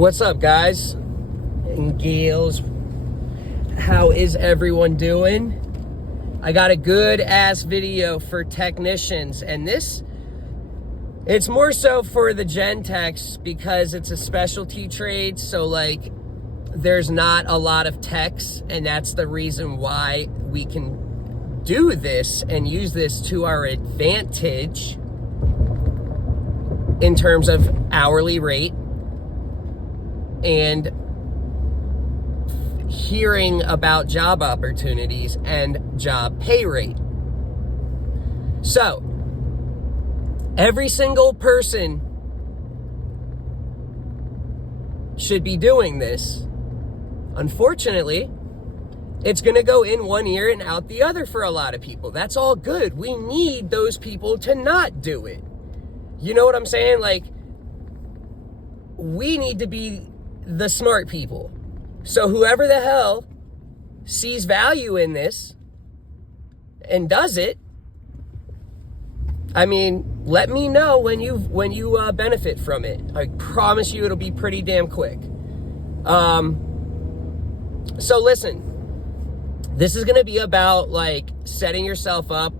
What's up, guys and gals? How is everyone doing? I got a good ass video for technicians, and it's more so for the gen techs because it's a specialty trade, so like there's not a lot of techs, and that's the reason why we can do this and use this to our advantage in terms of hourly rate and hearing about job opportunities and job pay rate. So, every single person should be doing this. Unfortunately, it's going to go in one ear and out the other for a lot of people. That's all good. We need those people to not do it. You know what I'm saying? Like, we need to be the smart people. So whoever the hell sees value in this and does it, I mean, let me know when you benefit from it. I promise you it'll be pretty damn quick. So listen, this is going to be about like setting yourself up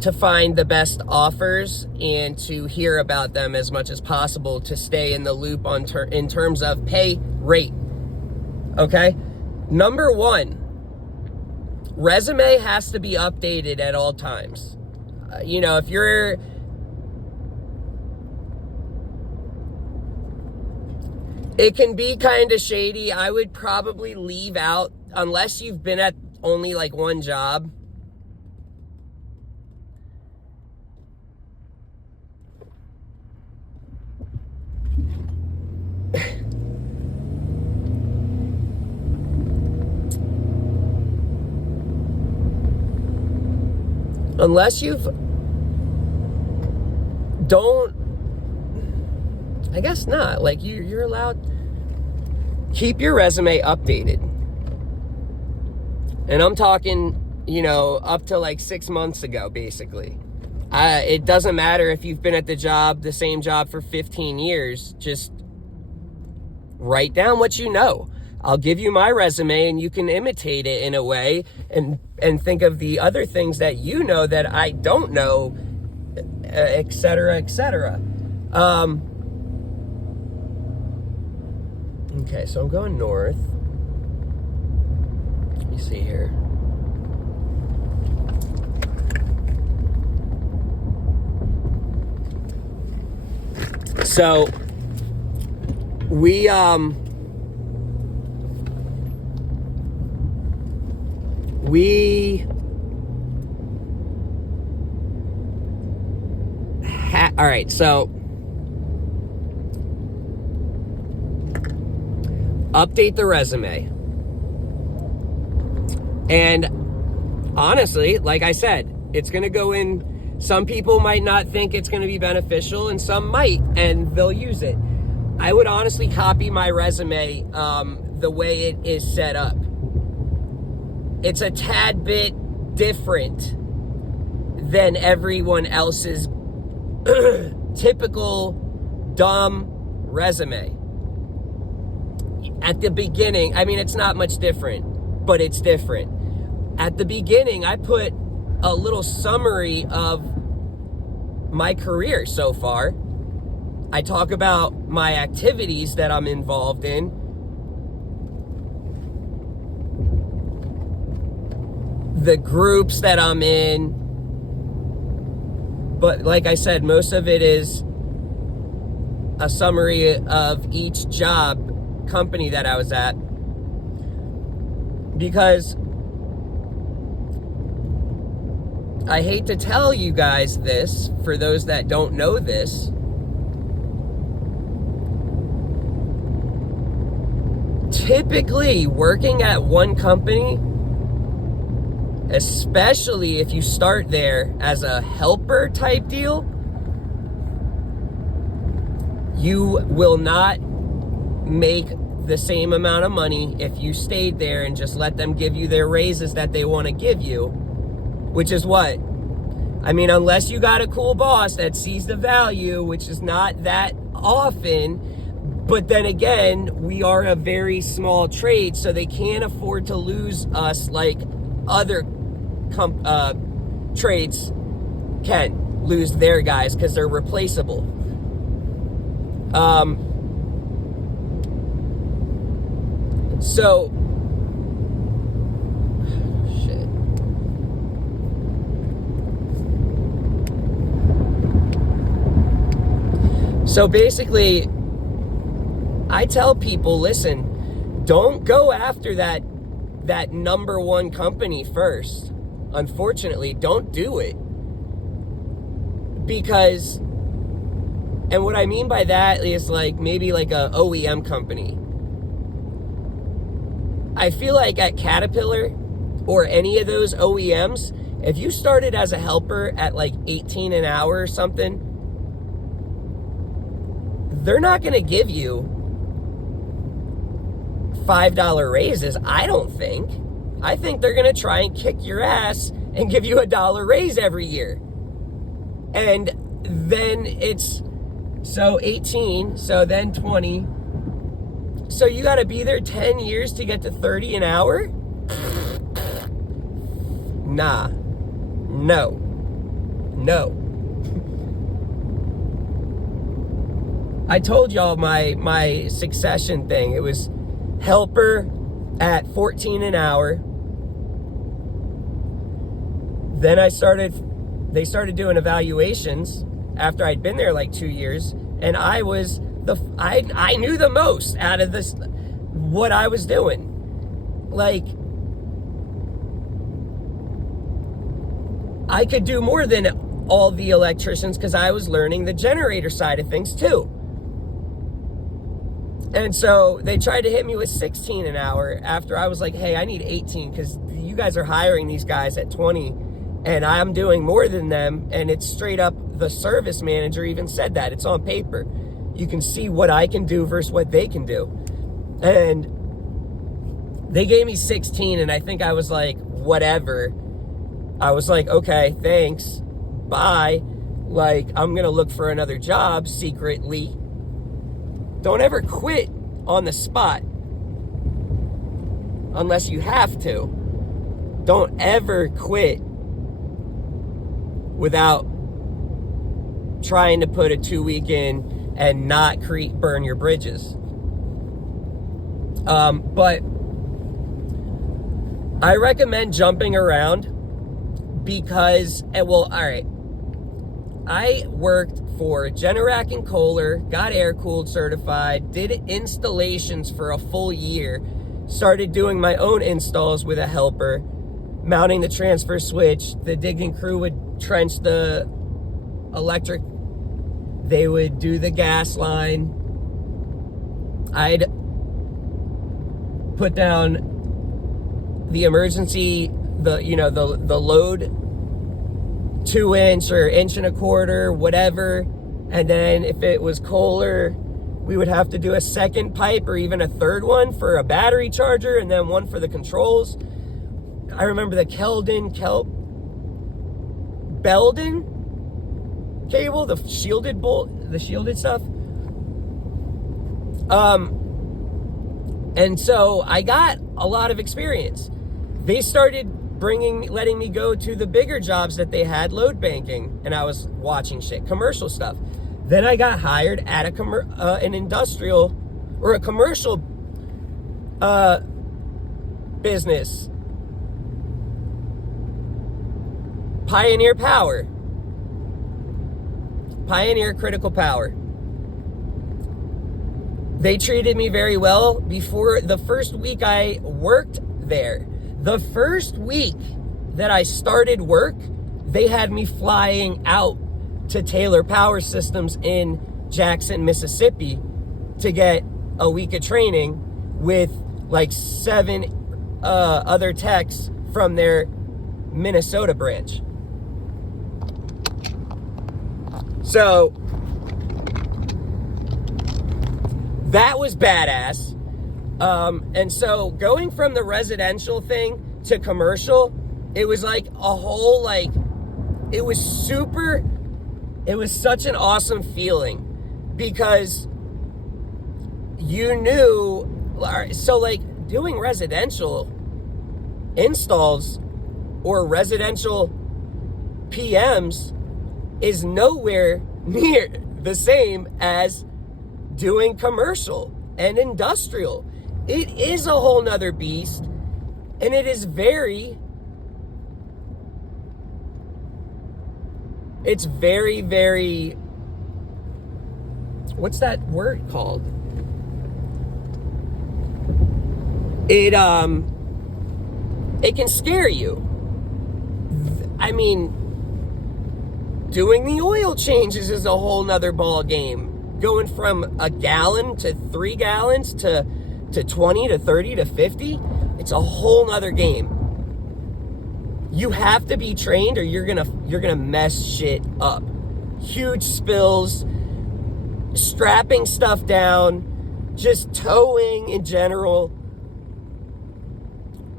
to find the best offers and to hear about them as much as possible to stay in the loop in terms of pay rate. Okay? Number one, resume has to be updated at all times. If you're... It can be kind of shady. I would probably leave out, unless you've been at only like one job. Unless I guess not. Like you're allowed, keep your resume updated. And I'm talking, up to like 6 months ago, basically. It doesn't matter if you've been at the same job for 15 years, just write down what you know. I'll give you my resume and you can imitate it in a way and think of the other things that you know that I don't know, et cetera, et cetera. Okay, so I'm going north. Let me see here. So we all right, so update the resume. And honestly, like I said, it's going to go in. Some people might not think it's going to be beneficial, and some might, and they'll use it. I would honestly copy my resume the way it is set up. It's a tad bit different than everyone else's typical dumb resume. At the beginning, I mean, it's not much different, but it's different. At the beginning, I put a little summary of my career so far. I talk about my activities that I'm involved in, the groups that I'm in. But like I said, most of it is a summary of each company that I was at. Because I hate to tell you guys this, for those that don't know this, typically working at one company, especially if you start there as a helper type deal, you will not make the same amount of money if you stayed there and just let them give you their raises that they want to give you, which is what? I mean, unless you got a cool boss that sees the value, which is not that often. But then again, we are a very small trade, so they can't afford to lose us like other trades can lose their guys because they're replaceable. So, shit. So basically, I tell people, listen, don't go after that number one company first. Unfortunately, don't do it. Because, and what I mean by that is like maybe like a OEM company. I feel like at Caterpillar or any of those OEMs, if you started as a helper at like 18 an hour or something, they're not going to give you $5 raises, I don't think. I think they're going to try and kick your ass and give you $1 raise every year. And then it's, so 18, so then 20. So you got to be there 10 years to get to 30 an hour? Nah. No. I told y'all my succession thing. It was helper at 14 an hour. Then they started doing evaluations after I'd been there like 2 years, and I was I knew the most out of this, what I was doing. Like, I could do more than all the electricians because I was learning the generator side of things too. And so they tried to hit me with 16 an hour after I was like, hey, I need 18 because you guys are hiring these guys at 20 and I'm doing more than them. And it's straight up, the service manager even said that. It's on paper. You can see what I can do versus what they can do. And they gave me 16 and I think I was like, whatever. I was like, okay, thanks. Bye. Like, I'm going to look for another job secretly. Don't ever quit on the spot unless you have to. Don't ever quit without trying to put a 2-week in and not burn your bridges. But I recommend jumping around because, well, all right. I worked for Generac and Kohler, got air-cooled certified, did installations for a full year, started doing my own installs with a helper, mounting the transfer switch. The digging crew would trench the electric. They would do the gas line. I'd put down the emergency, the load 2-inch or 1.25 inch, whatever. And then if it was Kohler, we would have to do a second pipe or even a third one for a battery charger and then one for the controls. I remember the Belden cable, the shielded bolt, the shielded stuff. And so I got a lot of experience. They started letting me go to the bigger jobs that they had, load banking, and I was watching shit, commercial stuff. Then I got hired at an industrial or a commercial business. Pioneer Critical Power. They treated me very well before the first week I worked there. The first week that I started work, they had me flying out to Taylor Power Systems in Jackson, Mississippi to get a week of training with like 7 other techs from their Minnesota branch. So that was badass. And so going from the residential thing to commercial, it was like a whole like it was such an awesome feeling because you knew, so like doing residential installs or residential PMs is nowhere near the same as doing commercial and industrial. It is a whole nother beast, and it is very what's that word called? It can scare you. I mean, doing the oil changes is a whole nother ball game. Going from a gallon to 3 gallons to 20 to 30 to 50, it's a whole nother game. You have to be trained or you're gonna mess shit up. Huge spills, strapping stuff down, just towing in general.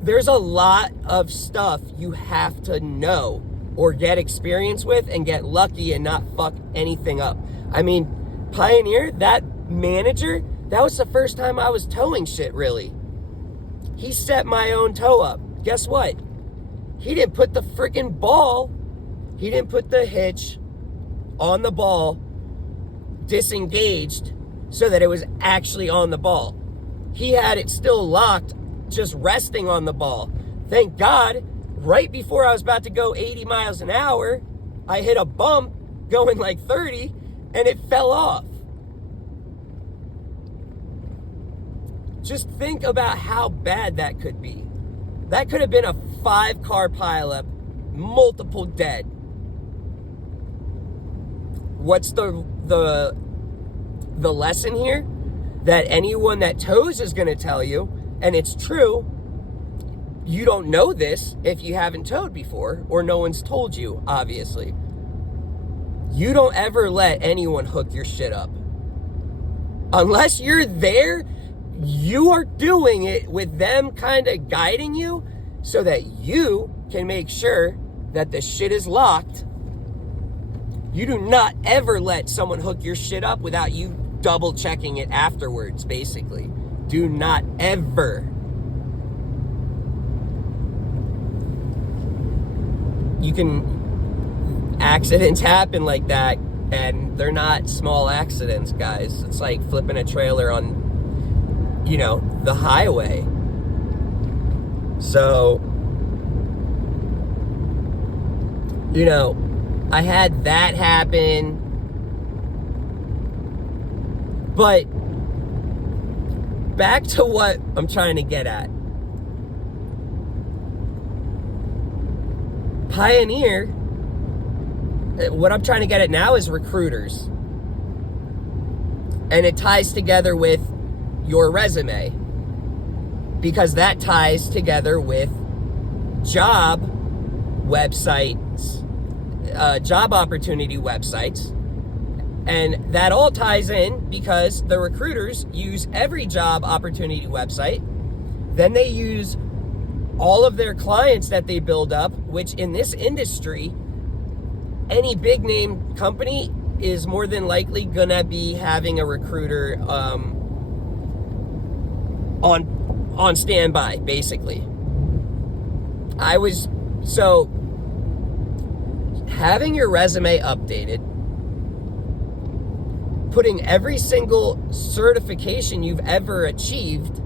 There's a lot of stuff you have to know or get experience with and get lucky and not fuck anything up. I mean, Pioneer, that manager, that was the first time I was towing shit, really. He set my own tow up. Guess what? He didn't put the freaking ball, he didn't put the hitch on the ball disengaged so that it was actually on the ball. He had it still locked, just resting on the ball. Thank God, right before I was about to go 80 miles an hour, I hit a bump going like 30 and it fell off. Just think about how bad that could be. That could have been a 5-car pileup, multiple dead. What's the lesson here? That anyone that tows is going to tell you, and it's true, you don't know this if you haven't towed before, or no one's told you, obviously. You don't ever let anyone hook your shit up. Unless you're there, you are doing it with them kind of guiding you so that you can make sure that the shit is locked. You do not ever let someone hook your shit up without you double checking it afterwards, basically. Do not ever. Accidents happen like that, and they're not small accidents, guys. It's like flipping a trailer on, the highway. So, I had that happen, but back to what I'm trying to get at. Pioneer, what I'm trying to get at now is recruiters. And it ties together with your resume, because that ties together with job websites, job opportunity websites. And that all ties in because the recruiters use every job opportunity website. Then they use all of their clients that they build up, which in this industry, any big name company is more than likely gonna be having a recruiter on standby, basically. So having your resume updated, putting every single certification you've ever achieved,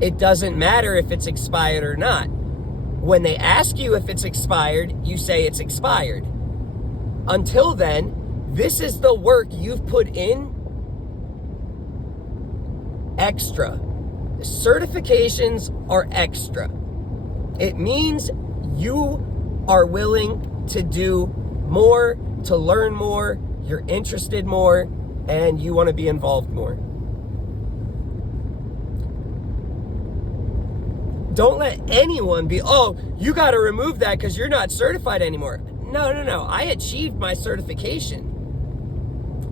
it doesn't matter if it's expired or not. When they ask you if it's expired, you say it's expired. Until then, this is the work you've put in extra. Certifications are extra. It means you are willing to do more, to learn more, you're interested more, and you want to be involved more. Don't let anyone be, you got to remove that because you're not certified anymore. No. I achieved my certification.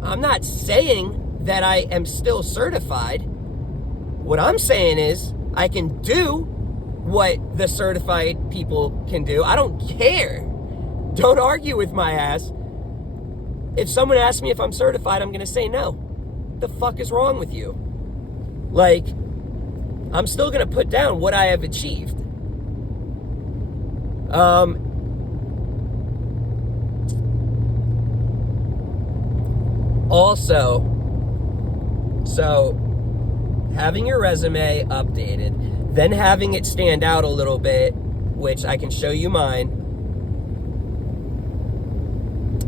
I'm not saying that I am still certified. What I'm saying is I can do what the certified people can do. I don't care. Don't argue with my ass. If someone asks me if I'm certified, I'm going to say no. The fuck is wrong with you? Like, I'm still going to put down what I have achieved. Also, so having your resume updated, then having it stand out a little bit, which I can show you mine.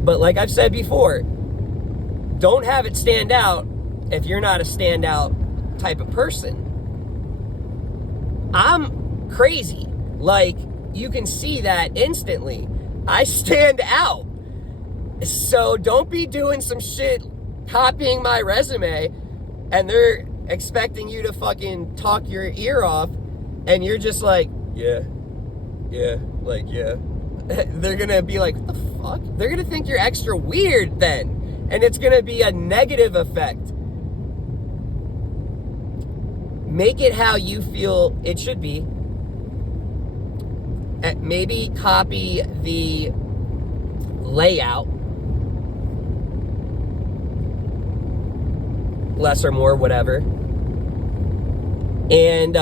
But like I've said before, don't have it stand out if you're not a standout type of person. I'm crazy. Like, you can see that instantly. I stand out. So don't be doing some shit copying my resume and they're expecting you to fucking talk your ear off and you're just like, yeah. They're gonna be like, what the fuck? They're gonna think you're extra weird then. And it's gonna be a negative effect. Make it how you feel it should be. Maybe copy the layout, less or more, whatever. And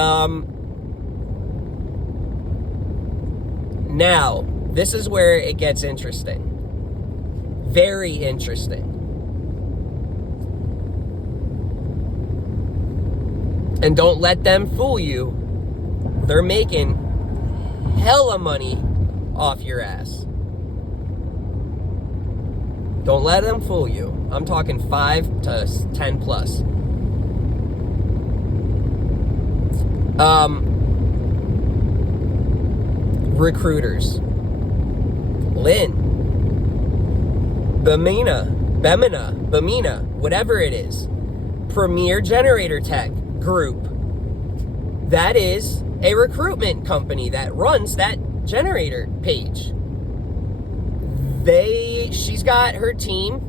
now, this is where it gets interesting. Very interesting. And don't let them fool you. They're making hella money off your ass. Don't let them fool you. I'm talking 5 to 10 plus. Recruiters. Lynn. Bemina, whatever it is. Premier Generator Tech Group. That is a recruitment company that runs that generator page. She's got her team.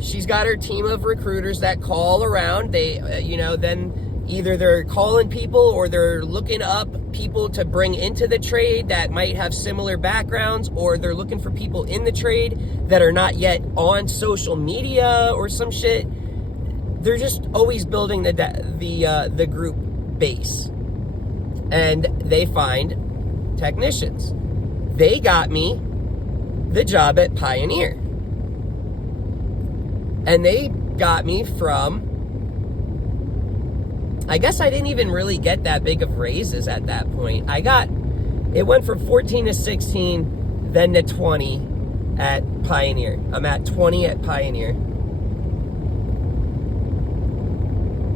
She's got her team of recruiters that call around. They, then either they're calling people or they're looking up people to bring into the trade that might have similar backgrounds, or they're looking for people in the trade that are not yet on social media or some shit. They're just always building the group base. And they find technicians. They got me the job at Pioneer. And they got me from, I guess I didn't even really get that big of raises at that point. It went from 14 to 16, then to 20 at Pioneer. I'm at 20 at Pioneer.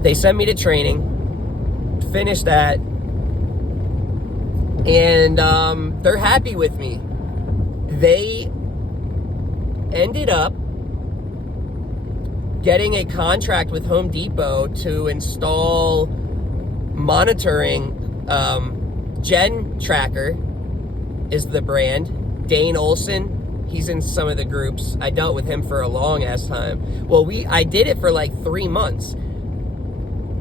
They sent me to training, finished that, and they're happy with me. They ended up getting a contract with Home Depot to install monitoring. Gen Tracker is the brand. Dane Olson, he's in some of the groups. I dealt with him for a long ass time. Well, I did it for like 3 months.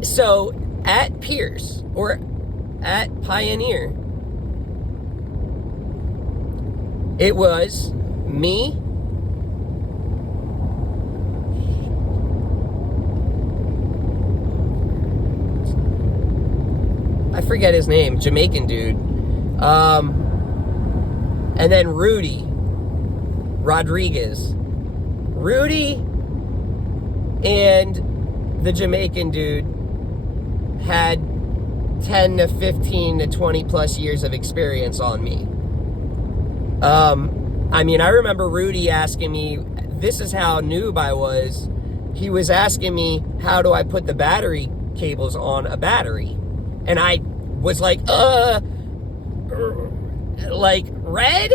So at Pierce or at Pioneer, it was me, I forget his name, Jamaican dude, and then Rudy Rodriguez. Rudy and the Jamaican dude had 10 to 15 to 20 plus years of experience on me. I remember Rudy asking me, this is how noob I was. He was asking me, how do I put the battery cables on a battery? And I was like red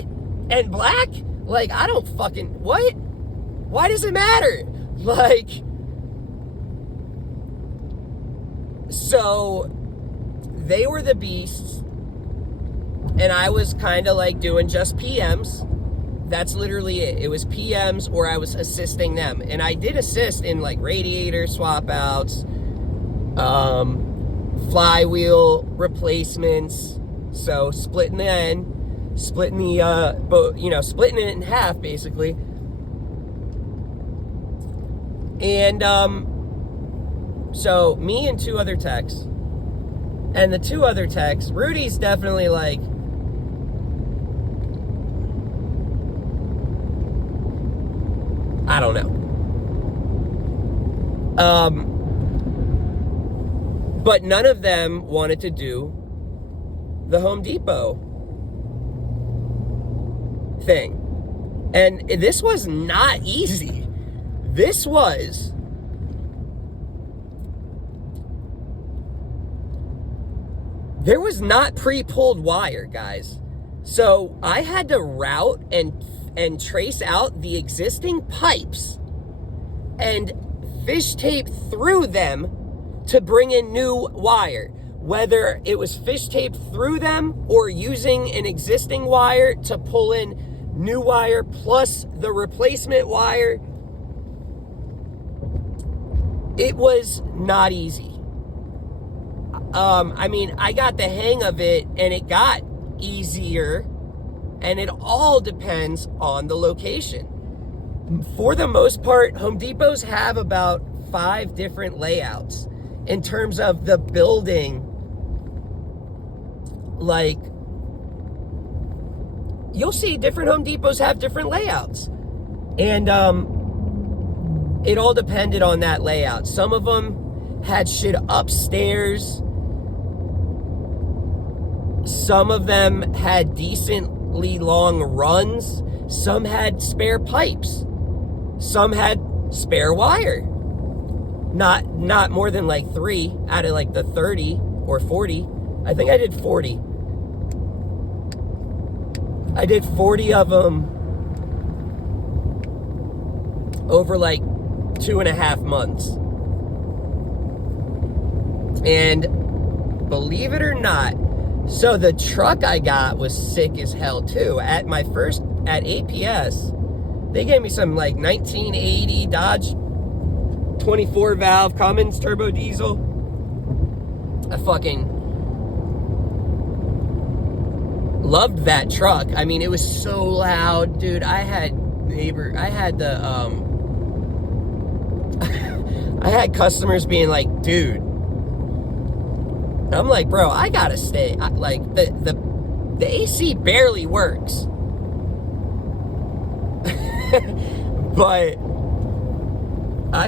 and black? Like, I don't fucking, what? Why does it matter? Like, so they were the beasts, and I was kind of like doing just PMs. That's literally it. It was PMs, or I was assisting them. And I did assist in like radiator swap outs, flywheel replacements, so splitting the end. splitting splitting it in half basically. And so me and two other techs, and the two other techs, Rudy's definitely like, I don't know. But none of them wanted to do the Home Depot thing. And this was not easy. There was not pre-pulled wire, guys. So I had to route and trace out the existing pipes and fish tape through them to bring in new wire. Whether it was fish taped through them or using an existing wire to pull in new wire plus the replacement wire, it was not easy. I mean, I got the hang of it and it got easier, and it all depends on the location. For the most part, Home Depots have about 5 different layouts in terms of the building. Like, you'll see different Home Depots have different layouts. And it all depended on that layout. Some of them had shit upstairs. Some of them had decently long runs. Some had spare pipes. Some had spare wire. Not more than like 3 out of like the 30 or 40. I think I did 40. I did 40 of them over like 2.5 months. And believe it or not, so the truck I got was sick as hell too. At APS, they gave me some like 1980 Dodge 24 valve Cummins turbo diesel. I fucking loved that truck. I mean, it was so loud, dude. I had customers being like, dude. I'm like, bro, I gotta stay. The AC barely works. But I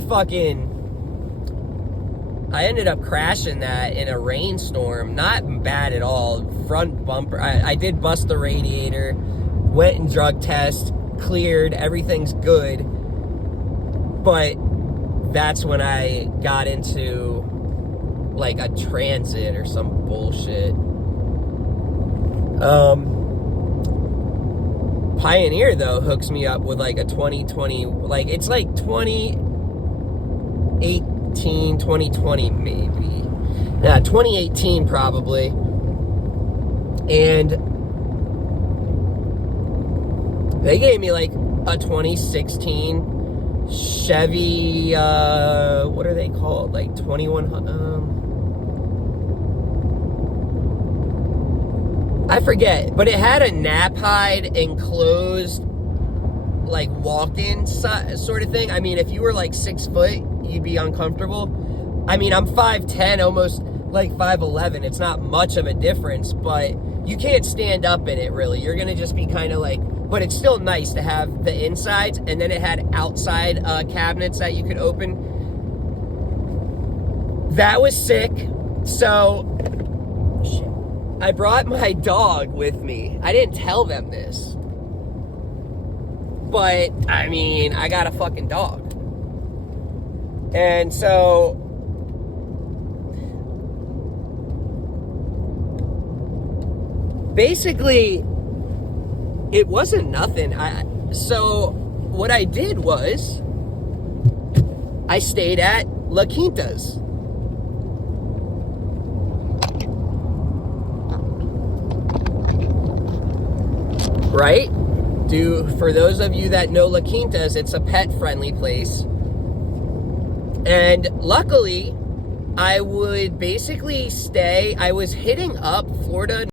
ended up crashing that in a rainstorm. Not bad at all. Front bumper. I did bust the radiator. Went and drug test. Cleared. Everything's good. But that's when I got into like a transit or some bullshit. Pioneer though hooks me up with like a 2020, like it's like 2018, 2020 maybe. Nah, 2018 probably. And they gave me like a 2016 Chevy, what are they called? Like 2100, I forget, but it had a Knapheide enclosed, like walk-in sort of thing. I mean, if you were like 6 foot, you'd be uncomfortable. I mean, I'm 5'10", almost like 5'11". It's not much of a difference, but you can't stand up in it really. You're gonna just be kind of like, but it's still nice to have the insides, and then it had outside cabinets that you could open. That was sick. So, shit. I brought my dog with me. I didn't tell them this. But, I mean, I got a fucking dog. And so, basically, it wasn't nothing. So, what I did was, I stayed at La Quinta's. Right? For those of you that know La Quinta's, it's a pet-friendly place. And luckily, I would basically stay. I was hitting up Florida